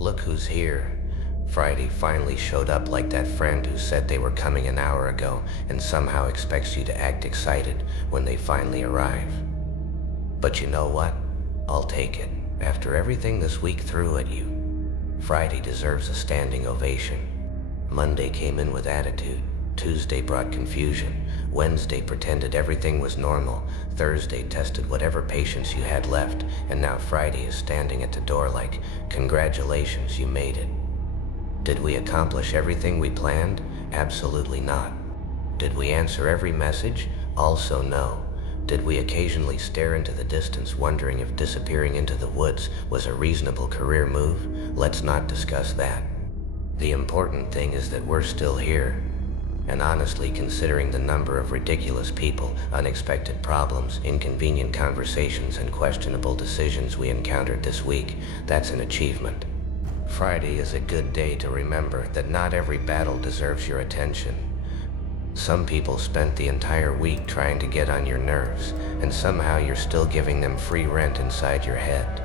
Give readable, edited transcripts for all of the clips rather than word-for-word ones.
Look who's here. Friday finally showed up like that friend who said they were coming an hour ago and somehow expects you to act excited when they finally arrive. But you know what? I'll take it. After everything this week threw at you, Friday deserves a standing ovation. Monday came in with attitude. Tuesday brought confusion. Wednesday pretended everything was normal. Thursday tested whatever patience you had left. And now Friday is standing at the door like, congratulations, you made it. Did we accomplish everything we planned? Absolutely not. Did we answer every message? Also no. Did we occasionally stare into the distance wondering if disappearing into the woods was a reasonable career move? Let's not discuss that. The important thing is that we're still here. And honestly, considering the number of ridiculous people, unexpected problems, inconvenient conversations, and questionable decisions we encountered this week, that's an achievement. Friday is a good day to remember that not every battle deserves your attention. Some people spent the entire week trying to get on your nerves, and somehow you're still giving them free rent inside your head.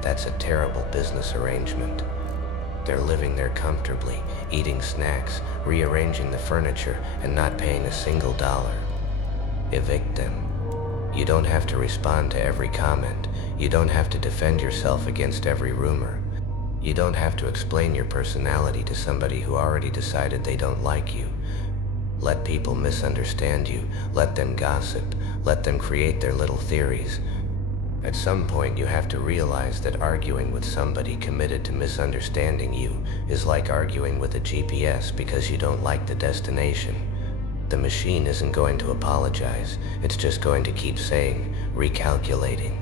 That's a terrible business arrangement. They're living there comfortably, eating snacks, rearranging the furniture, and not paying a single dollar. Evict them. You don't have to respond to every comment. You don't have to defend yourself against every rumor. You don't have to explain your personality to somebody who already decided they don't like you. Let people misunderstand you. Let them gossip. Let them create their little theories. At some point, you have to realize that arguing with somebody committed to misunderstanding you is like arguing with a GPS because you don't like the destination. The machine isn't going to apologize. It's just going to keep saying, recalculating.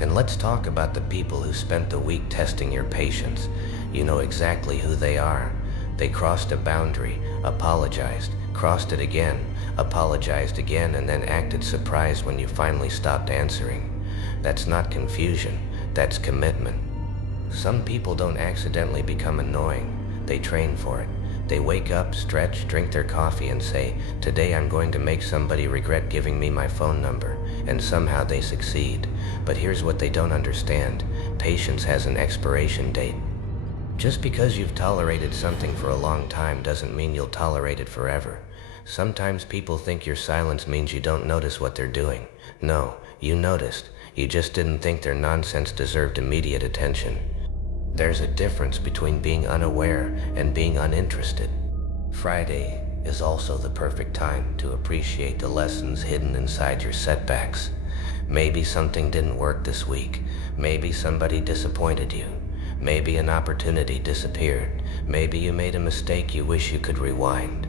And let's talk about the people who spent the week testing your patience. You know exactly who they are. They crossed a boundary, apologized, crossed it again, apologized again, and then acted surprised when you finally stopped answering. That's not confusion, that's commitment. Some people don't accidentally become annoying. They train for it. They wake up, stretch, drink their coffee, and say, today I'm going to make somebody regret giving me my phone number. And somehow they succeed. But here's what they don't understand. Patience has an expiration date. Just because you've tolerated something for a long time doesn't mean you'll tolerate it forever. Sometimes people think your silence means you don't notice what they're doing. No, you noticed. You just didn't think their nonsense deserved immediate attention. There's a difference between being unaware and being uninterested. Friday is also the perfect time to appreciate the lessons hidden inside your setbacks. Maybe something didn't work this week. Maybe somebody disappointed you. Maybe an opportunity disappeared. Maybe you made a mistake you wish you could rewind.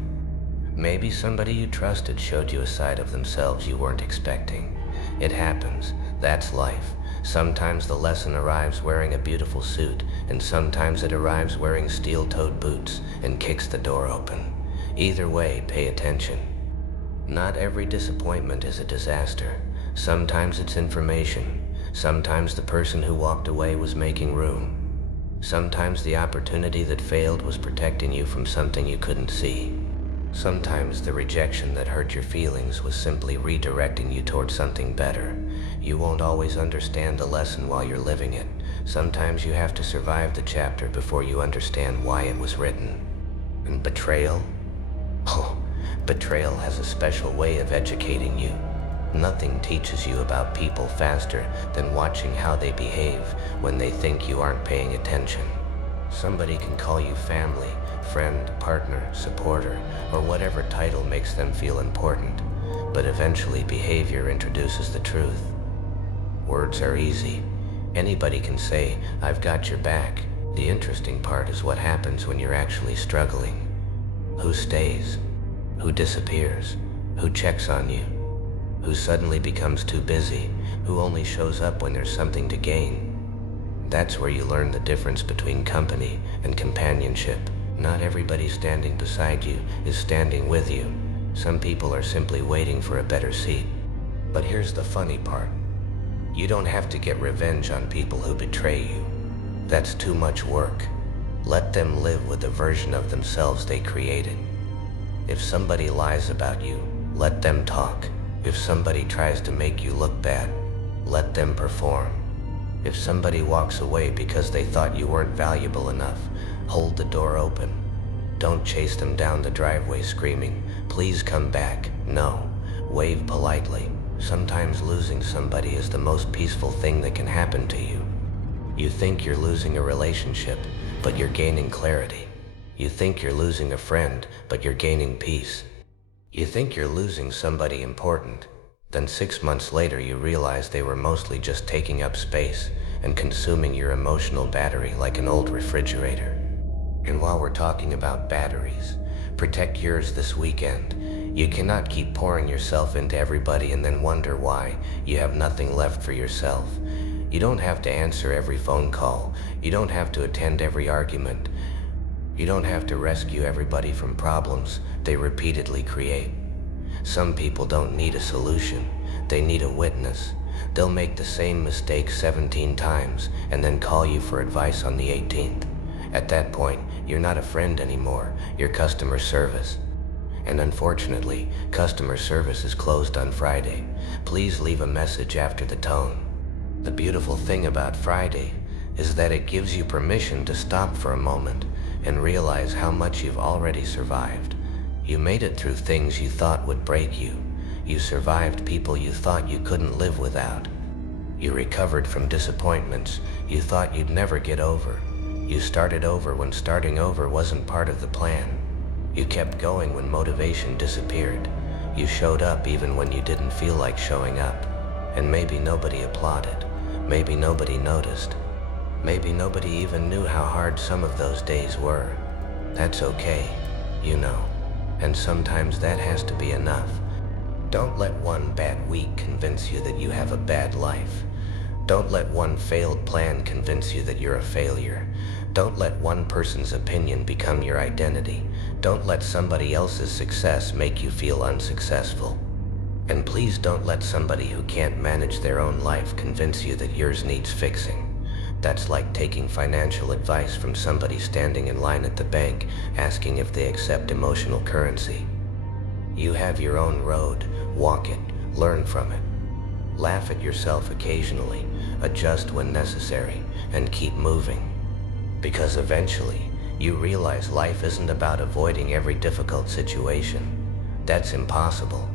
Maybe somebody you trusted showed you a side of themselves you weren't expecting. It happens. That's life. Sometimes the lesson arrives wearing a beautiful suit, and sometimes it arrives wearing steel-toed boots and kicks the door open. Either way, pay attention. Not every disappointment is a disaster. Sometimes it's information. Sometimes the person who walked away was making room. Sometimes the opportunity that failed was protecting you from something you couldn't see. Sometimes the rejection that hurt your feelings was simply redirecting you towards something better. You won't always understand the lesson while you're living it. Sometimes you have to survive the chapter before you understand why it was written. And betrayal? Oh, betrayal has a special way of educating you. Nothing teaches you about people faster than watching how they behave when they think you aren't paying attention. Somebody can call you family, friend, partner, supporter, or whatever title makes them feel important, but eventually behavior introduces the truth. Words are easy. Anybody can say, I've got your back. The interesting part is what happens when you're actually struggling. Who stays? Who disappears? Who checks on you? Who suddenly becomes too busy? Who only shows up when there's something to gain? That's where you learn the difference between company and companionship. Not everybody standing beside you is standing with you. Some people are simply waiting for a better seat. But here's the funny part. You don't have to get revenge on people who betray you. That's too much work. Let them live with the version of themselves they created. If somebody lies about you, let them talk. If somebody tries to make you look bad, let them perform. If somebody walks away because they thought you weren't valuable enough, hold the door open. Don't chase them down the driveway screaming, "Please come back." No, wave politely. Sometimes losing somebody is the most peaceful thing that can happen to you. You think you're losing a relationship, but you're gaining clarity. You think you're losing a friend, but you're gaining peace. You think you're losing somebody important, then 6 months later you realize they were mostly just taking up space and consuming your emotional battery like an old refrigerator. And while we're talking about batteries, protect yours this weekend. You cannot keep pouring yourself into everybody and then wonder why you have nothing left for yourself. You don't have to answer every phone call. You don't have to attend every argument. You don't have to rescue everybody from problems they repeatedly create. Some people don't need a solution. They need a witness. They'll make the same mistake 17 times and then call you for advice on the 18th. At that point, you're not a friend anymore. You're customer service. And unfortunately, customer service is closed on Friday. Please leave a message after the tone. The beautiful thing about Friday is that it gives you permission to stop for a moment and realize how much you've already survived. You made it through things you thought would break you. You survived people you thought you couldn't live without. You recovered from disappointments you thought you'd never get over. You started over when starting over wasn't part of the plan. You kept going when motivation disappeared. You showed up even when you didn't feel like showing up. And maybe nobody applauded. Maybe nobody noticed. Maybe nobody even knew how hard some of those days were. That's okay, you know. And sometimes that has to be enough. Don't let one bad week convince you that you have a bad life. Don't let one failed plan convince you that you're a failure. Don't let one person's opinion become your identity. Don't let somebody else's success make you feel unsuccessful. And please don't let somebody who can't manage their own life convince you that yours needs fixing. That's like taking financial advice from somebody standing in line at the bank, asking if they accept emotional currency. You have your own road, walk it, learn from it. Laugh at yourself occasionally, adjust when necessary, and keep moving. Because eventually, you realize life isn't about avoiding every difficult situation. That's impossible.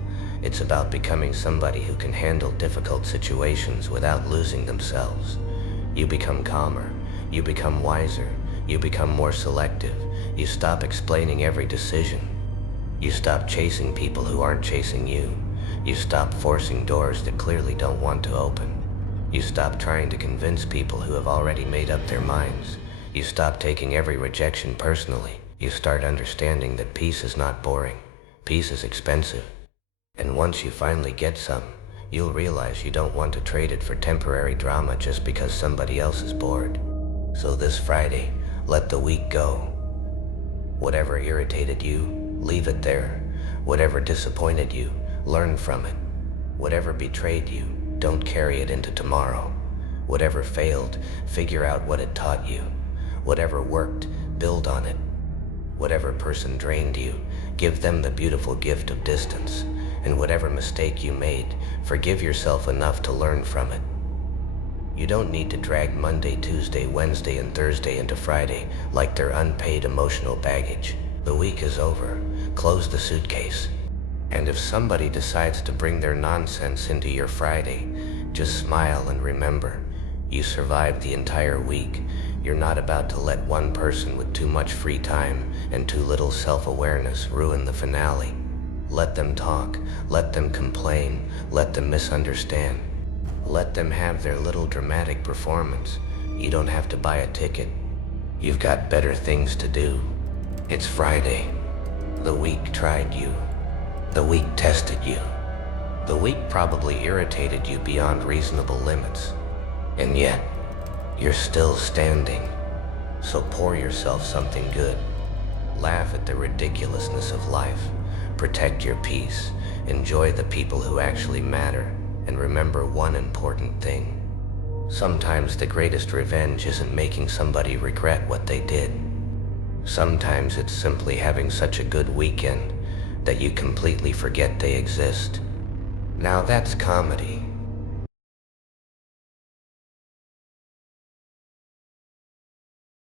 It's about becoming somebody who can handle difficult situations without losing themselves. You become calmer, you become wiser, you become more selective. You stop explaining every decision. You stop chasing people who aren't chasing you. You stop forcing doors that clearly don't want to open. You stop trying to convince people who have already made up their minds. You stop taking every rejection personally. You start understanding that peace is not boring. Peace is expensive. And once you finally get some, you'll realize you don't want to trade it for temporary drama just because somebody else is bored. So this Friday, let the week go. Whatever irritated you, leave it there. Whatever disappointed you, learn from it. Whatever betrayed you, don't carry it into tomorrow. Whatever failed, figure out what it taught you. Whatever worked, build on it. Whatever person drained you, give them the beautiful gift of distance. And whatever mistake you made, forgive yourself enough to learn from it. You don't need to drag Monday, Tuesday, Wednesday, and Thursday into Friday like they're unpaid emotional baggage. The week is over. Close the suitcase. And if somebody decides to bring their nonsense into your Friday, just smile and remember, you survived the entire week. You're not about to let one person with too much free time and too little self-awareness ruin the finale. Let them talk, let them complain, let them misunderstand. Let them have their little dramatic performance. You don't have to buy a ticket. You've got better things to do. It's Friday. The week tried you. The week tested you. The week probably irritated you beyond reasonable limits. And yet, you're still standing. So pour yourself something good. Laugh at the ridiculousness of life. Protect your peace. Enjoy the people who actually matter. And remember one important thing. Sometimes the greatest revenge isn't making somebody regret what they did. Sometimes it's simply having such a good weekend that you completely forget they exist. Now that's comedy.